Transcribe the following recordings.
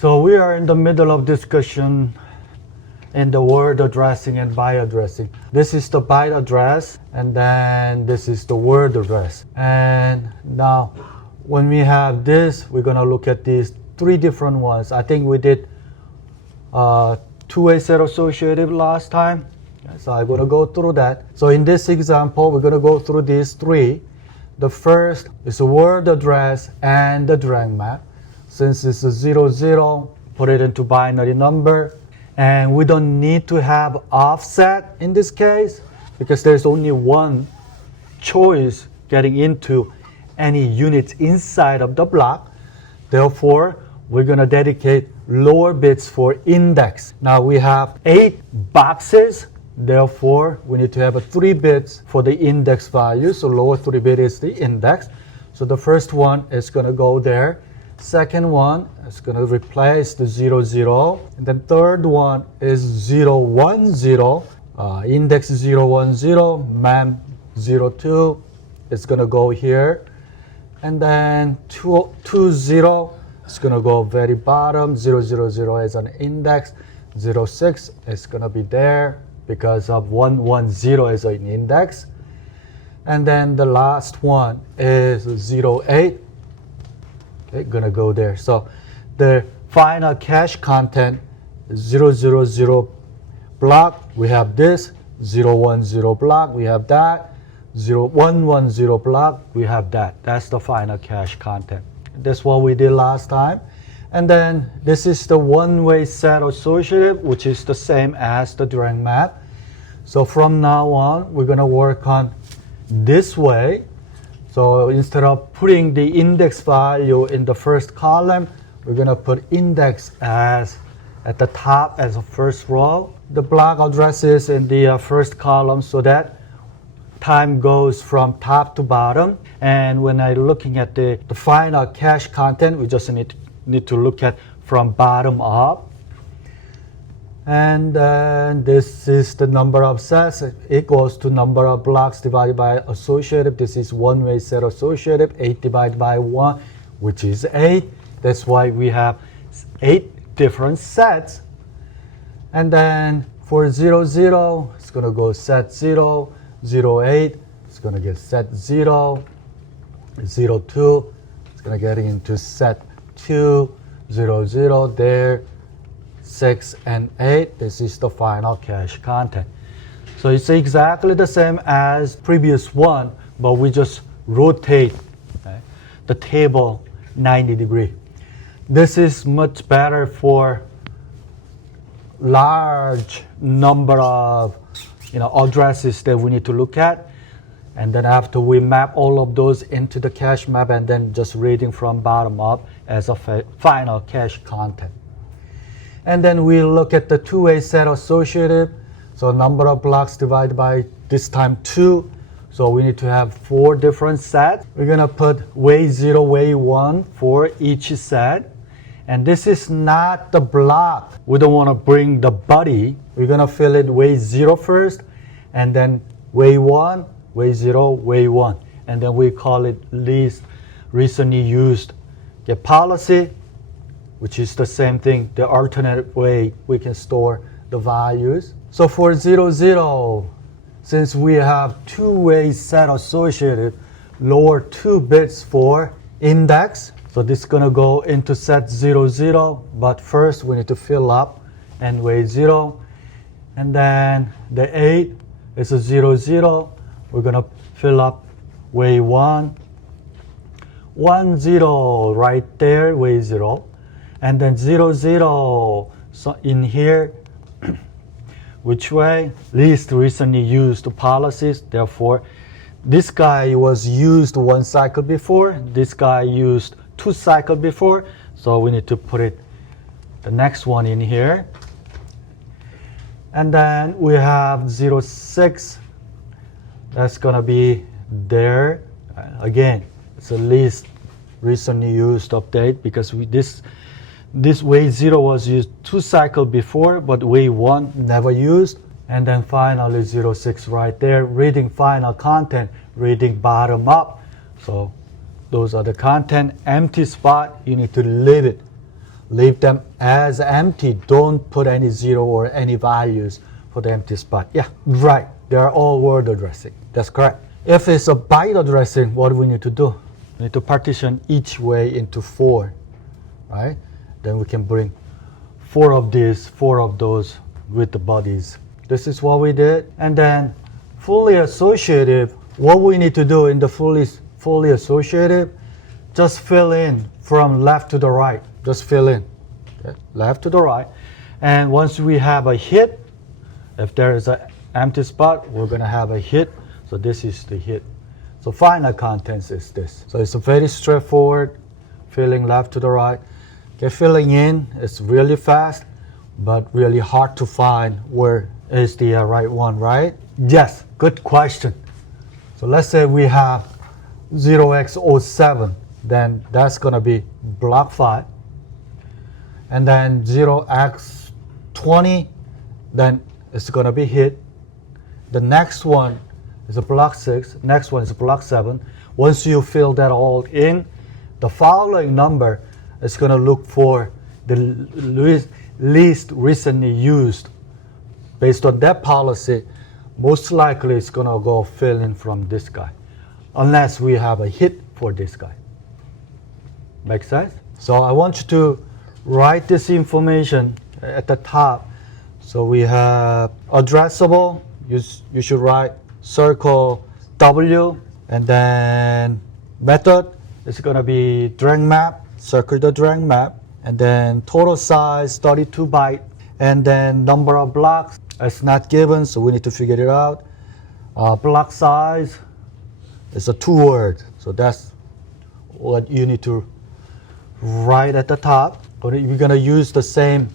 So we are in the middle of discussion in the word addressing and byte addressing. This is the byte address, and then this is the word address. And now when we have this, we're gonna look at these three different ones. I think we did two-way set associative last time. So I'm gonna go through that. So in this example, we're gonna go through these three. The first is the word address and the direct map. Since it's a 0, 0, put it into binary number. And we don't need to have offset in this case because there's only one choice getting into any units inside of the block. Therefore, we're going to dedicate lower bits for index. Now we have 8 boxes. Therefore, we need to have 3 bits for the index value. So lower 3 bit is the index. So the first one is going to go there. Second one is going to replace the 0, 0. And then third one is 0, 1, 0. Index 0, 1, 0. Mem 0, 2 is going to go here. And then 2, 2, 0 is going to go very bottom. 0, 0, 0 is an index. 0, 6 is going to be there because of 1, 1, 0 is an index. And then the last one is 0, 8. Okay, gonna go there. So the final cache content is 0, 0, 0 block. We have this 0, 1, 0 block. We have that 0, 1, 1, 0 block. We have that. That's the final cache content. That's what we did last time. And then this is the one-way set associative, which is the same as the direct map. So from now on, we're gonna work on this way. So instead of putting the index value in the first column, we're going to put index as at the top as a first row. The block addresses in the first column so that time goes from top to bottom. And when I'm looking at the final cache content, we just need to look at from bottom up. And then this is the number of sets equals to number of blocks divided by associative. This is one-way set associative, 8 divided by 1, which is 8. That's why we have 8 different sets. And then for 0, 0, it's going to go set 0, 0, 8, it's going to get set 0, 0, 2, it's going to get into set 2, 0, 0, there. 6 and 8, this is the final cache content. So it's exactly the same as previous one, but we just rotate the table 90 degrees. This is much better for large number of addresses that we need to look at. And then after we map all of those into the cache map and then just reading from bottom up as a final cache content. And then we look at the two-way set associative. So number of blocks divided by this time 2. So we need to have 4 different sets. We're going to put way 0, way 1 for each set. And this is not the block. We don't want to bring the body. We're going to fill it way 0 first. And then way 1, way 0, way 1. And then we call it least recently used get policy, which is the same thing, the alternate way we can store the values. So for 0, 0, since we have two-way set associated, lower 2 bits for index. So this is gonna go into set 0, 0, but first we need to fill up and way 0. And then the 8 is a 0, 0. We're gonna fill up way 1. 1, 0, right there, way 0. And then 0, 0, so in here, which way? Least recently used policies. Therefore, this guy was used 1 cycle before. This guy used 2 cycles before. So we need to put it, the next one in here. And then we have 0, 6. That's going to be there. Again, it's a least recently used update because this way 0 was used 2 cycles before, but way 1 never used. And then finally 0, 6 right there, reading final content, reading bottom up. So those are the content. Empty spot, you need to leave it leave them as empty. Don't put any zero or any values for the empty spot. Yeah, right. They are all word addressing. That's correct. If it's a byte addressing, what do we need to do? We need to partition each way into 4, right? Then we can bring 4 of these, 4 of those with the bodies. This is what we did. And then fully associative, what we need to do in the fully associative, just fill in from left to the right. Just fill in, okay? Left to the right. And once we have a hit, if there is an empty spot, we're going to have a hit. So this is the hit. So final contents is this. So it's a very straightforward, filling left to the right. Okay, filling in is really fast, but really hard to find where is the right one, right? Yes, good question. So let's say we have 0x07, then that's going to be block 5. And then 0x20, then it's going to be hit. The next one is a block 6, next one is a block 7. Once you fill that all in, the following number is going to look for the least recently used. Based on that policy, most likely it's going to go fill in from this guy, unless we have a hit for this guy. Make sense? So I want you to write this information at the top. So we have addressable. You should write circle W, and then method is going to be drag map. Circle the drag map, and then total size 32 byte, and then number of blocks. It's not given, so we need to figure it out. Block size is a 2 word, so that's what you need to write at the top. We're going to use the same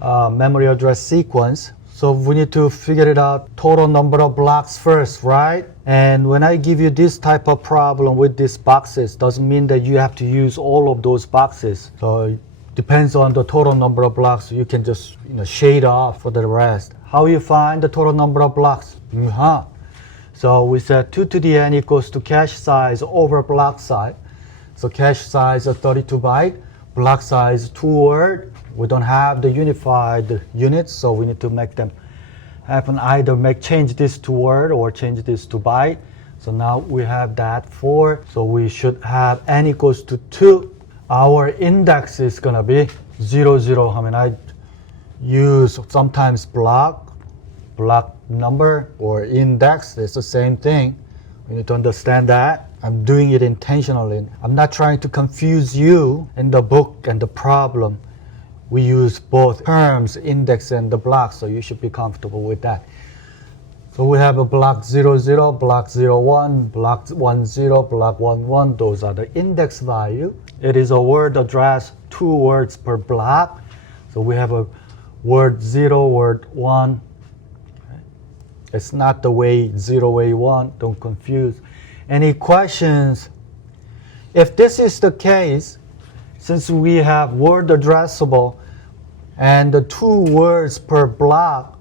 memory address sequence. So we need to figure it out, total number of blocks first, right? And when I give you this type of problem with these boxes, doesn't mean that you have to use all of those boxes. So it depends on the total number of blocks. You can just shade off for the rest. How you find the total number of blocks? So we said 2 to the n equals to cache size over block size. So cache size is 32 byte, block size 2 word. We don't have the unified units, so we need to make them happen. Either change this to word or change this to byte. So now we have that 4. So we should have n equals to 2. Our index is going to be 0, 0. I mean, I use sometimes block number or index. It's the same thing. We need to understand that. I'm doing it intentionally. I'm not trying to confuse you in the book and the problem. We use both terms, index and the block, so you should be comfortable with that. So we have a block 00, block 01, block 10, block 11. Those are the index value. It is a word address, 2 words per block. So we have a word 0, word 1. It's not the way 0A1, don't confuse. Any questions? If this is the case, since we have word addressable and the 2 words per block,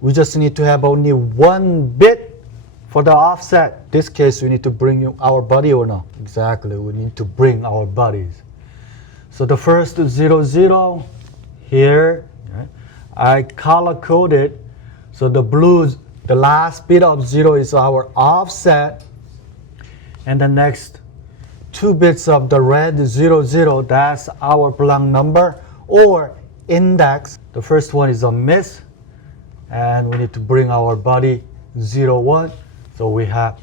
we just need to have only 1 bit for the offset. This case, we need to bring our body or no? Exactly, we need to bring our bodies. So the first 00 here, right? I color coded. So the blue, the last bit of 0 is our offset. And the next 2 bits of the red 00, that's our block number or index. The first one is a miss, and we need to bring our body 01. So we have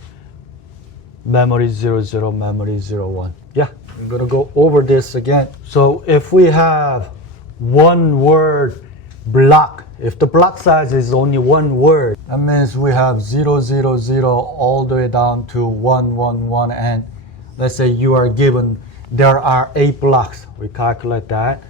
memory 00, memory 01. Yeah, I'm gonna go over this again. So if we have 1 word block, if the block size is only 1 word, that means we have 000 all the way down to 111, and let's say you are given there are 8 blocks. We calculate that.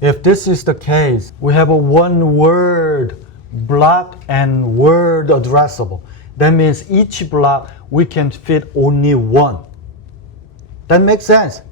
If this is the case, we have a 1 word block and word addressable. That means each block we can fit only 1. That makes sense,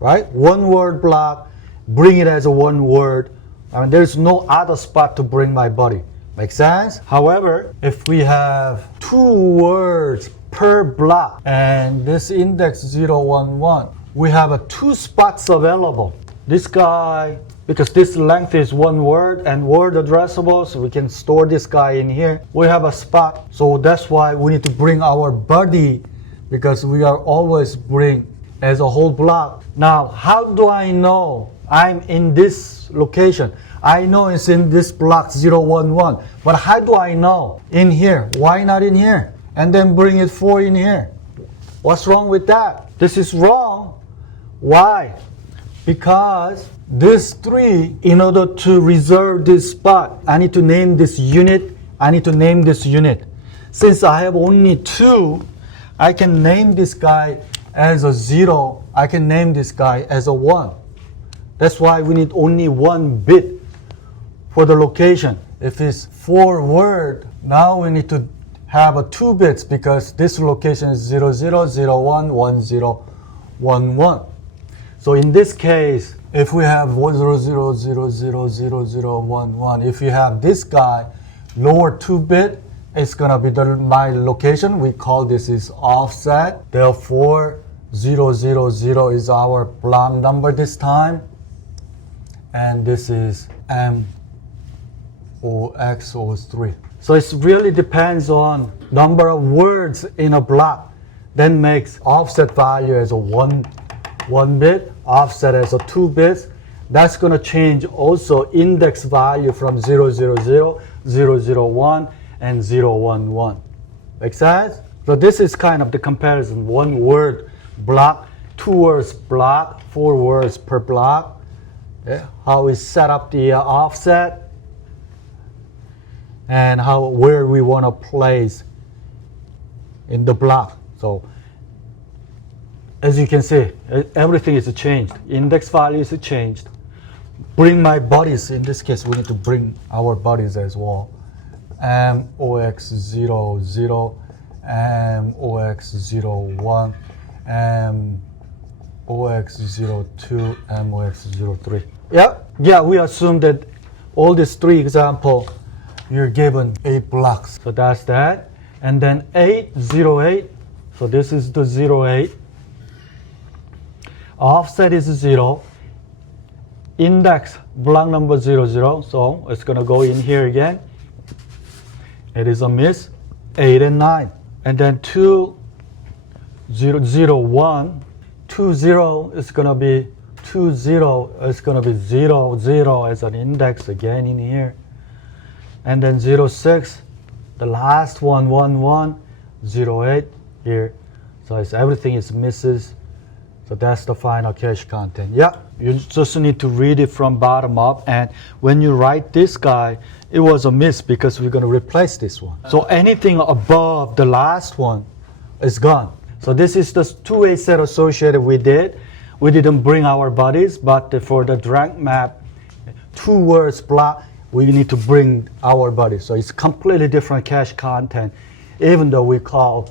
right? 1 word block, bring it as a 1 word. I mean, there's no other spot to bring my body. Make sense? However, if we have 2 words per block and this index 011, we have 2 spots available. this guy, because this length is one word and word addressable, so we can store this guy in here. We have a spot, so that's why we need to bring our body, because we are always bring as a whole block. Now, how do I know I'm in this location? I know it's in this block 011, but how do I know? In here. Why not in here? And then bring it 4 in here. What's wrong with that? This is wrong. Why? Because this 3, in order to reserve this spot, I need to name this unit. I need to name this unit. Since I have only 2, I can name this guy as a 0. I can name this guy as a 1. That's why we need only 1 bit for the location. If it's 4 word, now we need to have a 2 bits because this location is 00011011. So in this case, if we have 100000011, if you have this guy, lower 2 bit, it's gonna be my location. We call this is offset. Therefore, 000 is our block number this time. And this is MOX03. So it really depends on number of words in a block. Then makes offset value as a 1 bit, offset as a 2 bits. That's going to change also index value from 000, 001, and 011. Make sense? So this is kind of the comparison. 1 word block, 2 words block, 4 words per block. Yeah. How we set up the offset and where we want to place in the block. So as you can see, everything is changed. Index value is changed. Bring my bodies. In this case, we need to bring our bodies as well. MOX00, MOX01, MOX02, MOX03. Yeah, we assume that all these 3 examples, you're given 8 blocks. So that's that. And then 808. So this is the 08. Offset is 0. Index block number 00. So it's going to go in here again. It is a miss. 8 and 9. And then 2001. 20 is going to be 20 is going to be 0 as an index again in here. And then 06, the last one, 11, 08 here. So everything is misses. So that's the final cache content. Yeah, you just need to read it from bottom up. And when you write this guy, it was a miss because we're going to replace this one. So anything above the last one is gone. So this is the 2-way set associated we did. We didn't bring our bodies, but for the drag map, 2 words block, we need to bring our bodies. So it's completely different cache content, even though we call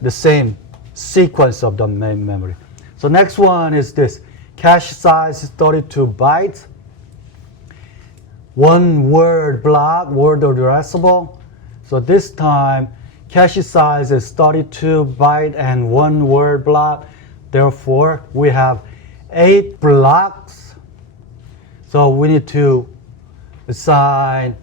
the same sequence of the main memory. So next one is this. Cache size is 32 bytes. 1 word block, word addressable. So this time, cache size is 32 byte and 1 word block. Therefore, we have 8 blocks. So we need to assign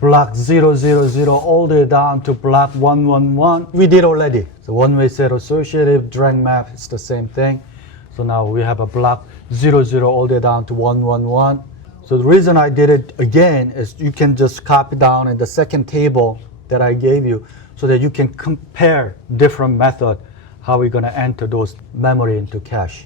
block 000 all the way down to block 111. We did already. So 1-way set associative drag map is the same thing. So now we have a block 00 all the way down to 111. So the reason I did it again is you can just copy down in the second table that I gave you so that you can compare different method how we're going to enter those memory into cache.